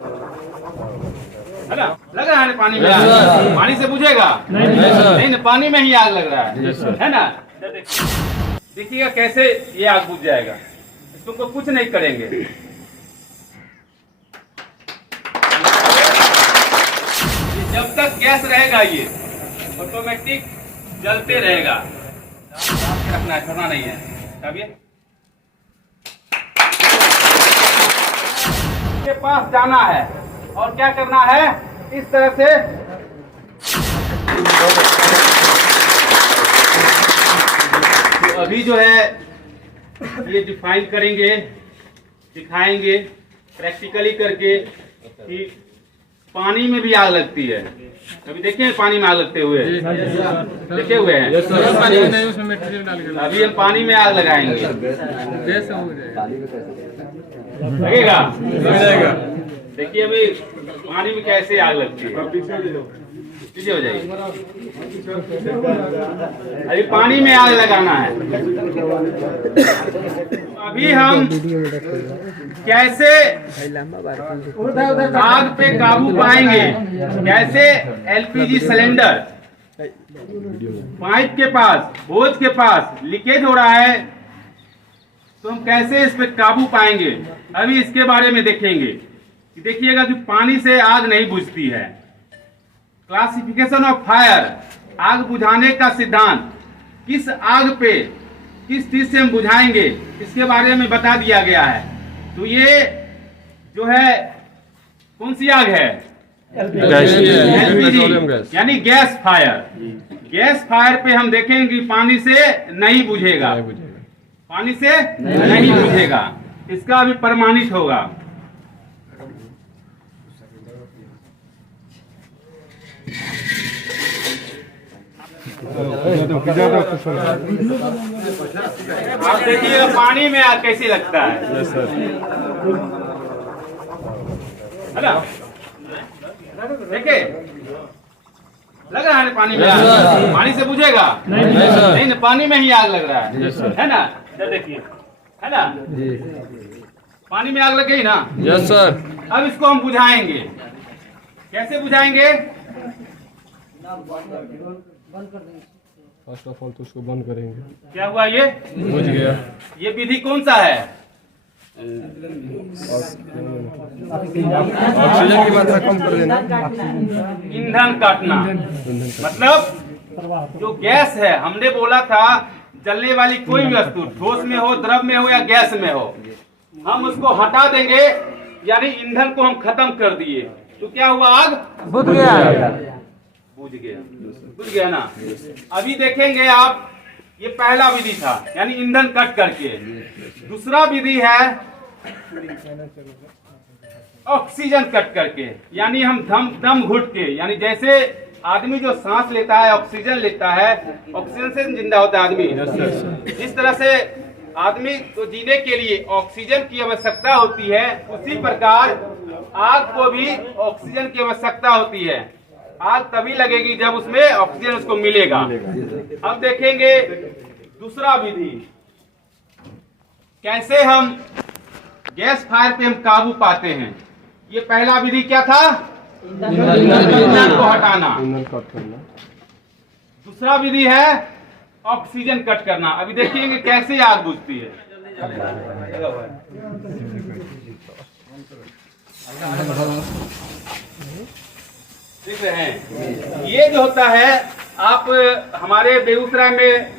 है ना, लग रहा है ना पानी में आग? पानी से बुझेगा नहीं ना, पानी में ही आग लग रहा है ना। देखिएगा कैसे ये आग बुझ जाएगा, तुमको कुछ नहीं करेंगे। जब तक गैस रहेगा ये ऑटोमेटिक जलते रहेगा। रखना है, छोड़ना नहीं है। अब ये के पास जाना है और क्या करना है, इस तरह से तो अभी जो है ये डिफाइन करेंगे, दिखाएंगे प्रैक्टिकली करके कि पानी में भी आग लगती है। अभी देखिए पानी में आग लगते हुए देखे हुए हैं। अभी हम पानी में आग लगाएंगे, लगेगा। देखिए अभी पानी में कैसे आग लगती है, पीछे हो जाइए। अभी पानी में आग लगाना है। अभी हम कैसे आग पे काबू पाएंगे, कैसे एलपीजी सिलेंडर पाइप के पास, होज के पास लीकेज हो रहा है, तो हम कैसे इस पे काबू पाएंगे, अभी इसके बारे में देखेंगे। देखिएगा कि पानी से आग नहीं बुझती है। क्लासिफिकेशन ऑफ फायर, आग बुझाने का सिद्धांत, किस आग पे किस चीज से हम बुझाएंगे, इसके बारे में बता दिया गया है। तो ये जो है कौन सी आग है, एलपीजी यानी गैस फायर। गैस फायर पे हम देखेंगे कि पानी से नहीं बुझेगा, पानी से नहीं बुझेगा, इसका अभी प्रमाणित होगा। आप देखिए पानी में आग कैसी लगता है ना। देखे लग रहा है ना पानी में आग? पानी से बुझेगा नहीं ना, पानी में ही आग लग रहा है ना। देखिए है ना, पानी में आग लग गई ना। Yes sir. अब इसको हम बुझाएंगे, कैसे बुझाएंगे? फर्स्ट ऑफ ऑल तो उसको बंद करेंगे। क्या हुआ, ये बुझ गया। ये विधि कौन सा है? ऑक्सीजन की मात्रा कम कर देना, ईंधन काटना। मतलब जो गैस है, हमने बोला था जलने वाली कोई भी वस्तु ठोस में हो, द्रव में हो या गैस में हो, हम उसको हटा देंगे, यानी ईंधन को हम खत्म कर दिए, तो क्या हुआ, आग बुझ गया। बुझ गया ना। अभी देखेंगे आप, ये पहला विधि था यानी ईंधन कट करके। दूसरा विधि है ऑक्सीजन कट करके, यानी हम दम घुट के, यानी जैसे आदमी जो सांस लेता है ऑक्सीजन लेता है, ऑक्सीजन से जिंदा होता है आदमी। जिस तरह से आदमी को जीने के लिए ऑक्सीजन की आवश्यकता होती है, उसी प्रकार आग को भी ऑक्सीजन की आवश्यकता होती है। आग तभी लगेगी जब उसमें ऑक्सीजन उसको मिलेगा। अब देखेंगे दूसरा विधि, कैसे हम गैस फायर पे हम काबू पाते हैं। ये पहला विधि क्या था, ईंधन को हटाना। दूसरा विधि है ऑक्सीजन कट करना। अभी देखिएंगे कैसे आग बुझती है। देख रहे हैं, ये जो होता है, आप हमारे बेगूसराय में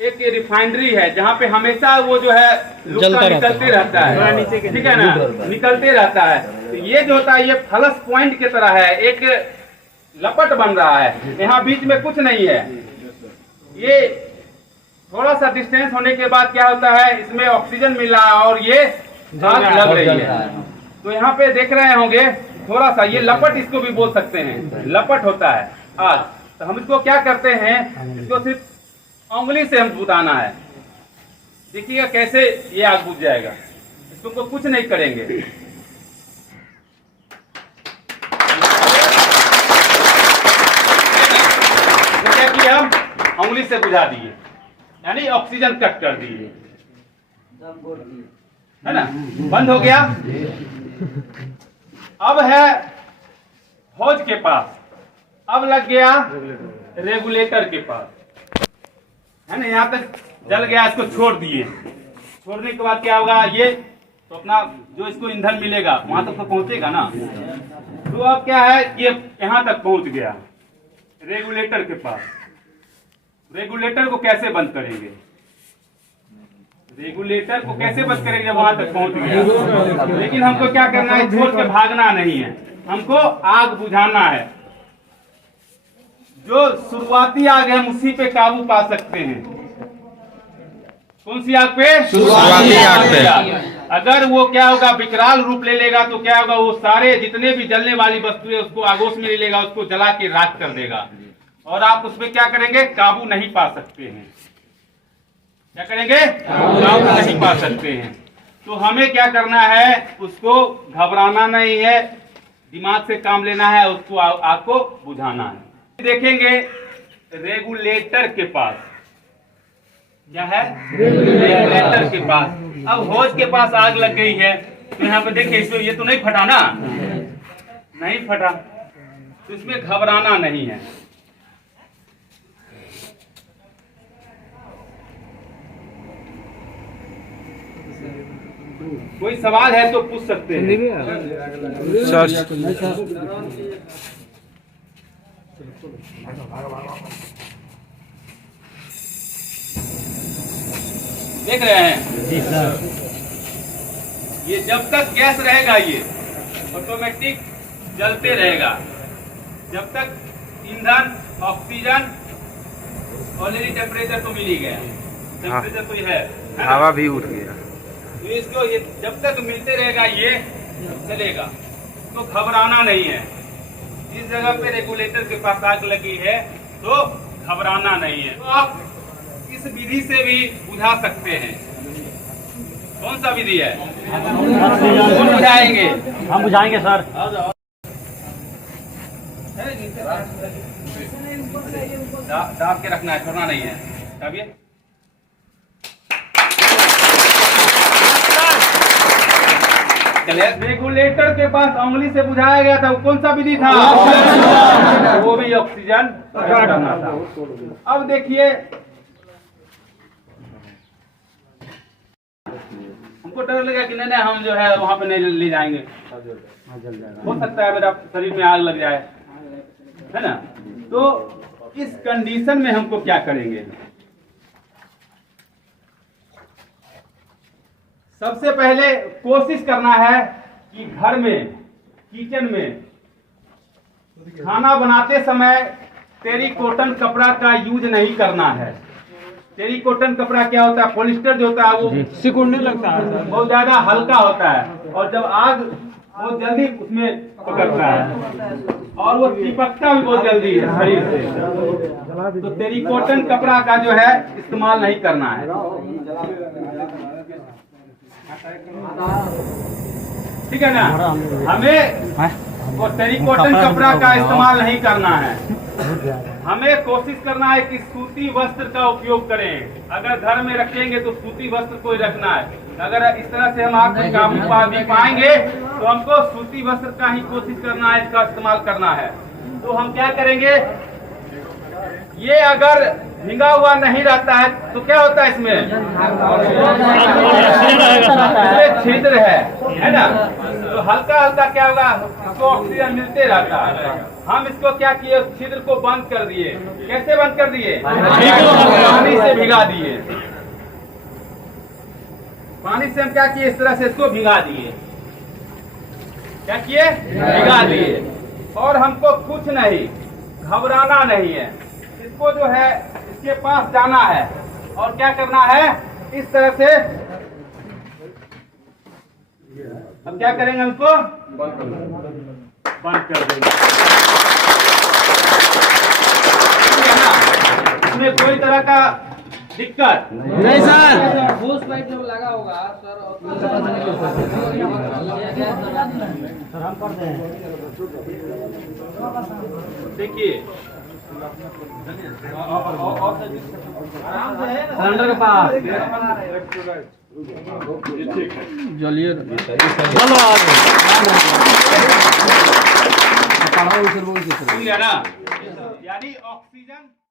एक रिफाइनरी है जहाँ पे हमेशा वो जो है निकलते रहता है, ठीक है ना, निकलते रहता है। तो ये जो होता है ये फ्लश पॉइंट की तरह है, एक लपट बन रहा है, यहाँ बीच में कुछ नहीं है। ये थोड़ा सा डिस्टेंस होने के बाद क्या होता है, इसमें ऑक्सीजन मिल रहा है और ये आग लग रही है। तो यहाँ पे देख रहे होंगे थोड़ा सा, ये लपट इसको भी बोल सकते हैं, लपट होता है आग। तो हम इसको क्या करते हैं, इसको सिर्फ उंगली से हम बुझाना है। देखिएगा कैसे ये आग बुझ जाएगा, इसको कुछ नहीं करेंगे। क्या किया, हम उंगली से बुझा दिए, यानी ऑक्सीजन कट कर दिए, है ना, बंद हो गया। अब है हौज के पास, अब लग गया रेगुलेटर के पास, है ना। यहाँ तक जल गया, इसको छोड़ दिए। छोड़ने के बाद क्या होगा, ये तो अपना जो इसको ईंधन मिलेगा वहां तक तो पहुंचेगा ना। तो अब क्या है, ये यहाँ तक पहुंच गया रेगुलेटर के पास। रेगुलेटर को कैसे बंद करेंगे, रेगुलेटर को कैसे बंद करेंगे जब वहां तक पहुंच गया। लेकिन हमको क्या करना है, छोड़ के भागना नहीं है, हमको आग बुझाना है। जो शुरुआती आग है हम उसी पे काबू पा सकते हैं। कौन सी आग पे? शुरुआती आग पे। अगर वो क्या होगा, विकराल रूप ले लेगा तो क्या होगा, वो सारे जितने भी जलने वाली वस्तुएं उसको आगोश में ले लेगा, उसको जला के राख कर देगा और आप उसमें क्या करेंगे, काबू नहीं पा सकते हैं। क्या करेंगे, काबू नहीं पा सकते हैं। तो हमें क्या करना है, उसको घबराना नहीं है, दिमाग से काम लेना है, उसको आग को बुझाना है। देखेंगे रेगुलेटर के पास क्या है, रेगुलेटर के पास। अब हौज के पास आग लग गई है, तो यहाँ पे देखिए इसमें ये तो नहीं फटा ना, नहीं फटा, तो इसमें घबराना नहीं है। कोई सवाल है तो पूछ सकते हैं सर। देख रहे हैं जी सर, ये जब तक गैस रहेगा ये ऑटोमेटिक जलते रहेगा। जब तक ईंधन, ऑक्सीजन, ऑलरेडी टेम्परेचर तो मिल ही गया, टेम्परेचर तो है, हवा भी उठ गया। तो इसको ये जब तक मिलते रहेगा ये चलेगा, तो घबराना नहीं है। इस जगह पे रेगुलेटर के पास आग लगी है तो घबराना नहीं है। तो आप इस विधि से भी बुझा सकते हैं। कौन सा विधि है, कौन बुझाएंगे? हम बुझाएंगे सर। दाब के रखना है, छोड़ना नहीं है। दाबिए। रेगुलेटर के पास उंगली से बुझाया गया था, वो कौन सा विधि था? वो भी ऑक्सीजन करना था। अब देखिए, हमको डर लगा कि नहीं हम जो है वहां पे नहीं ले जाएंगे, हो सकता है मेरा शरीर में आग लग जाए, है ना। तो इस कंडीशन में हमको क्या करेंगे, सबसे पहले कोशिश करना है कि घर में, किचन में खाना बनाते समय टेरिकॉटन कपड़ा का यूज नहीं करना है। टेरिकॉटन कपड़ा क्या होता है, पॉलिस्टर जो होता है वो सिकुड़ने लगता है, बहुत ज्यादा हल्का होता है और जब आग बहुत जल्दी उसमें पकड़ता है और वो चिपकता भी बहुत जल्दी है शरीर से। तो टेरिकॉटन कपड़ा का जो है इस्तेमाल नहीं करना है। ठीक है ना, हमें वो टेरिकॉटन कपड़ा का इस्तेमाल नहीं करना है। हमें कोशिश करना है कि सूती वस्त्र का उपयोग करें। अगर घर में रखेंगे तो सूती वस्त्र को ही रखना है। अगर इस तरह से हम आग को काबू पा भी पाएंगे तो हमको सूती वस्त्र का ही कोशिश करना है, इसका इस्तेमाल करना है। तो हम क्या करेंगे, ये अगर भींगा हुआ नहीं रहता है तो क्या होता है इसमें छिद्र है ना। तो हल्का हल्का क्या होगा, इसको ऑक्सीजन मिलते रहता है। हम इसको क्या किए, छिद्र को बंद कर दिए। कैसे बंद कर दिए, पानी से भिगा दिए। पानी से हम क्या किए, इस तरह से इसको भिगा दिए। क्या किए, भिगा दिए। और हमको कुछ नहीं, घबराना नहीं है। इसको जो है इसके पास जाना है और क्या करना है, इस तरह से। अब क्या करेंगे, हमको बंद कर देंगे। इसमें कोई तरह का दिक्कत नहीं सर। होस पाइप जब लगा होगा सर, हम करते हैं। देखिए सिलेंडर के पास जलिए सुन लिया ना, यानी ऑक्सीजन